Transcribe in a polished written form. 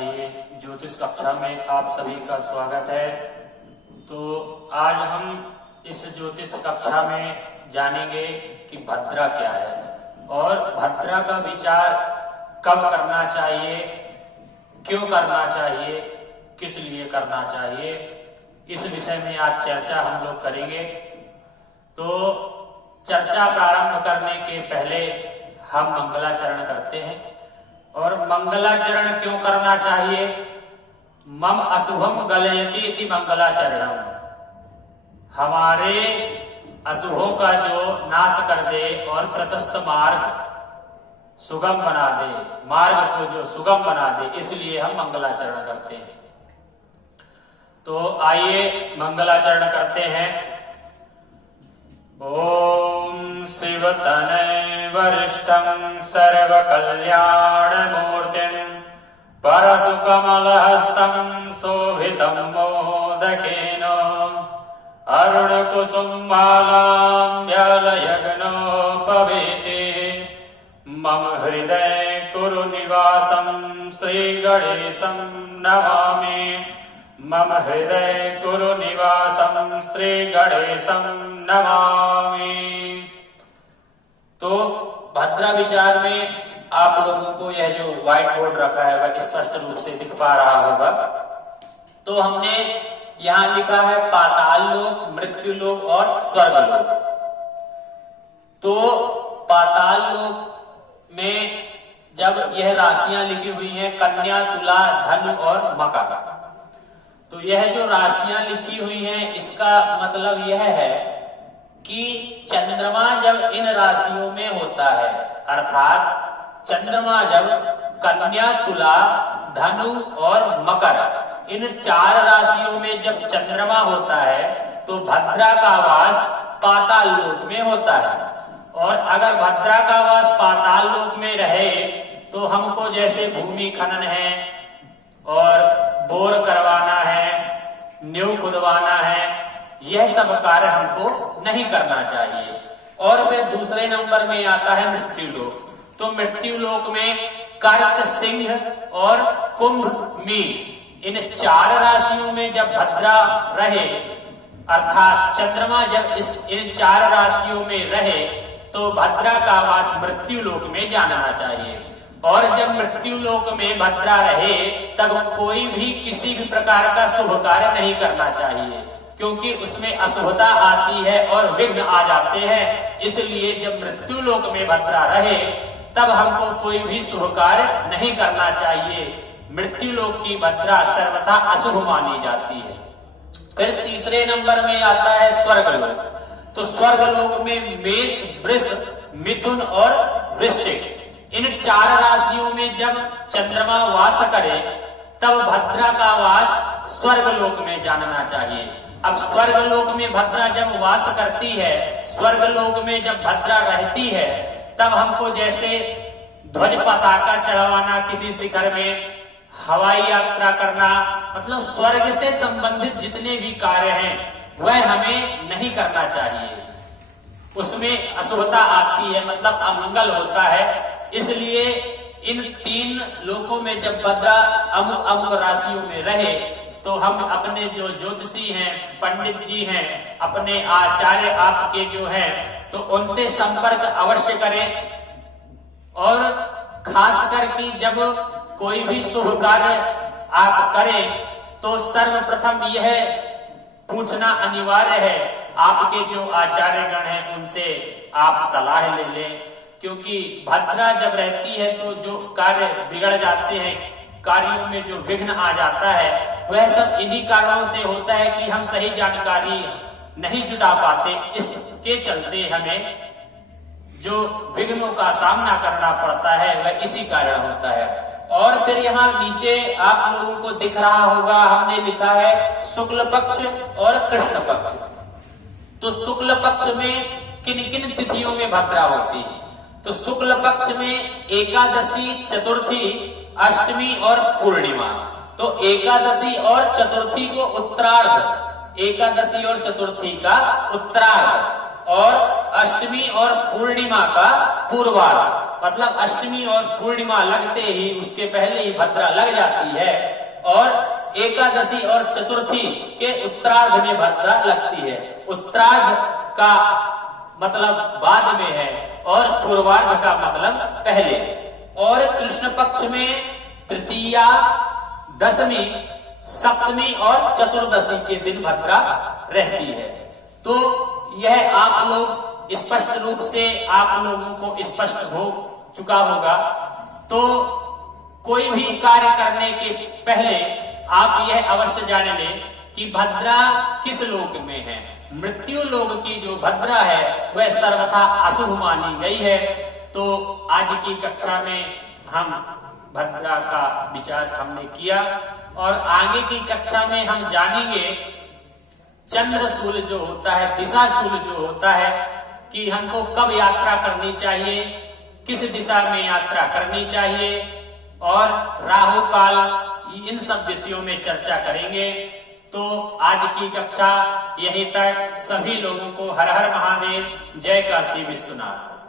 आइए ज्योतिष कक्षा में आप सभी का स्वागत है। तो आज हम इस ज्योतिष कक्षा में जानेंगे कि भद्रा क्या है और भद्रा का विचार कब करना चाहिए, क्यों करना चाहिए, किस लिए करना चाहिए, इस विषय में आज चर्चा हम लोग करेंगे। तो चर्चा प्रारंभ करने के पहले हम मंगलाचरण करते हैं। और मंगलाचरण क्यों करना चाहिए? मम अशुभम गलयति इति मंगलाचरणम, हमारे अशुभों का जो नाश कर दे और प्रशस्त मार्ग सुगम बना दे, मार्ग को जो सुगम बना दे, इसलिए हम मंगलाचरण करते हैं। तो आइए मंगलाचरण करते हैं। ओम शिवतनय वरिष्ठं सर्वकल्याणमूर्तिं परशुकमलहस्तं शोभितं मोदकेन अरुणकुसुममालां व्यालयग्नोपवीते मम हृदये कुरु निवासं श्रीगणेशं नमामि। मम हृदये कुरु निवासं श्रीगणेशं नमामि। तो भद्रा विचार में आप लोगों को यह जो व्हाइट बोर्ड रखा है वह स्पष्ट रूप से दिख पा रहा होगा। तो हमने यहां लिखा है पाताल लोक, मृत्यु लोक और स्वर्ग लोक। तो पाताल लोक में जब यह राशियां लिखी हुई हैं कन्या, तुला, धनु और मकर, तो यह जो राशियां लिखी हुई हैं इसका मतलब यह है कि चंद्रमा जब इन राशियों में होता है, अर्थात चंद्रमा जब कन्या, तुला, धनु और मकर इन चार राशियों में जब चंद्रमा होता है तो भद्रा का वास पाताल लोक में होता है। और अगर भद्रा का वास पाताल लोक में रहे तो हमको जैसे भूमि खनन है और बोर करवाना है, नींव खुदवाना है, यह सब कार्य हमको नहीं करना चाहिए। और फिर दूसरे नंबर में आता है मृत्यु लोक। तो मृत्यु लोक में कर्क, सिंह और कुंभ, मीन इन चार राशियों में जब भद्रा रहे, अर्थात चंद्रमा जब इन चार राशियों में रहे तो भद्रा का वास मृत्यु लोक में जानना चाहिए। और जब मृत्यु लोक में भद्रा रहे तब कोई भी किसी भी प्रकार का शुभ कार्य नहीं करना चाहिए, क्योंकि उसमें अशुभता आती है और विघ्न आ जाते हैं। इसलिए जब मृत्यु लोक में भद्रा रहे तब हमको कोई भी शुभ कार्य नहीं करना चाहिए। मृत्यु लोक की भद्रा सर्वथा अशुभ मानी जाती है। फिर तीसरे नंबर में आता है स्वर्ग लोक। तो स्वर्ग लोक में मेष, वृष, मिथुन और वृश्चिक इन चार राशियों में जब चंद्रमा वास करे तब भद्रा का वास स्वर्ग लोक में जानना चाहिए। अब स्वर्ग लोक में भद्रा जब वास करती है, स्वर्ग लोक में जब भद्रा रहती है, तब हमको जैसे ध्वज पताका चढ़वाना किसी शिखर में, हवाई यात्रा करना, मतलब स्वर्ग से संबंधित जितने भी कार्य हैं वह हमें नहीं करना चाहिए। उसमें अशुभता आती है, मतलब अमंगल होता है। इसलिए इन तीन लोकों में जब भद्रा अमुक अमुक राशियों में रहे तो हम अपने जो ज्योतिषी हैं, पंडित जी हैं, अपने आचार्य आपके जो हैं, तो उनसे संपर्क अवश्य करें। और खासकर कि जब कोई भी शुभ कार्य आप करें तो सर्वप्रथम यह पूछना अनिवार्य है, आपके जो आचार्य गण हैं उनसे आप सलाह ले लें, क्योंकि भद्रा जब रहती है तो जो कार्य बिगड़ जाते हैं, कार्यों में जो विघ्न आ जाता है, वह सब इन्हीं कारणों से होता है कि हम सही जानकारी नहीं जुटा पाते। इसके चलते हमें जो विघ्नों का सामना करना पड़ता है वह इसी कारण होता है। और फिर यहाँ नीचे आप लोगों को दिख रहा होगा, हमने लिखा है शुक्ल पक्ष और कृष्ण पक्ष। तो शुक्ल पक्ष में किन किन तिथियों में भद्रा होती है? तो शुक्ल पक्ष में एकादशी, चतुर्थी, अष्टमी और पूर्णिमा। तो एकादशी और चतुर्थी को उत्तरार्ध, एकादशी और चतुर्थी का उत्तरार्ध और अष्टमी और पूर्णिमा का पूर्वार्ध, मतलब अष्टमी और पूर्णिमा लगते ही उसके पहले ही भद्रा लग जाती है और एकादशी और चतुर्थी के उत्तरार्ध में भद्रा लगती है। उत्तरार्ध का मतलब बाद में है और पूर्वार्ध का मतलब पहले। और कृष्ण पक्ष में तृतीया, दशमी, सप्तमी और चतुर्दशी के दिन भद्रा रहती है। तो यह आप लोग स्पष्ट रूप से आप लोगों को स्पष्ट हो चुका होगा। तो कोई भी कार्य करने के पहले आप यह अवश्य जान लें कि भद्रा किस लोक में है। मृत्यु लोक की जो भद्रा है वह सर्वथा अशुभ मानी गई है। तो आज की कक्षा में हम भद्रा का विचार हमने किया और आगे की कक्षा में हम जानेंगे चंद्रशूल जो होता है, दिशाशूल जो होता है कि हमको कब यात्रा करनी चाहिए, किस दिशा में यात्रा करनी चाहिए और राहु काल, इन सब विषयों में चर्चा करेंगे। तो आज की कक्षा यहीं तक। सभी लोगों को हर हर महादेव, जय काशी विश्वनाथ।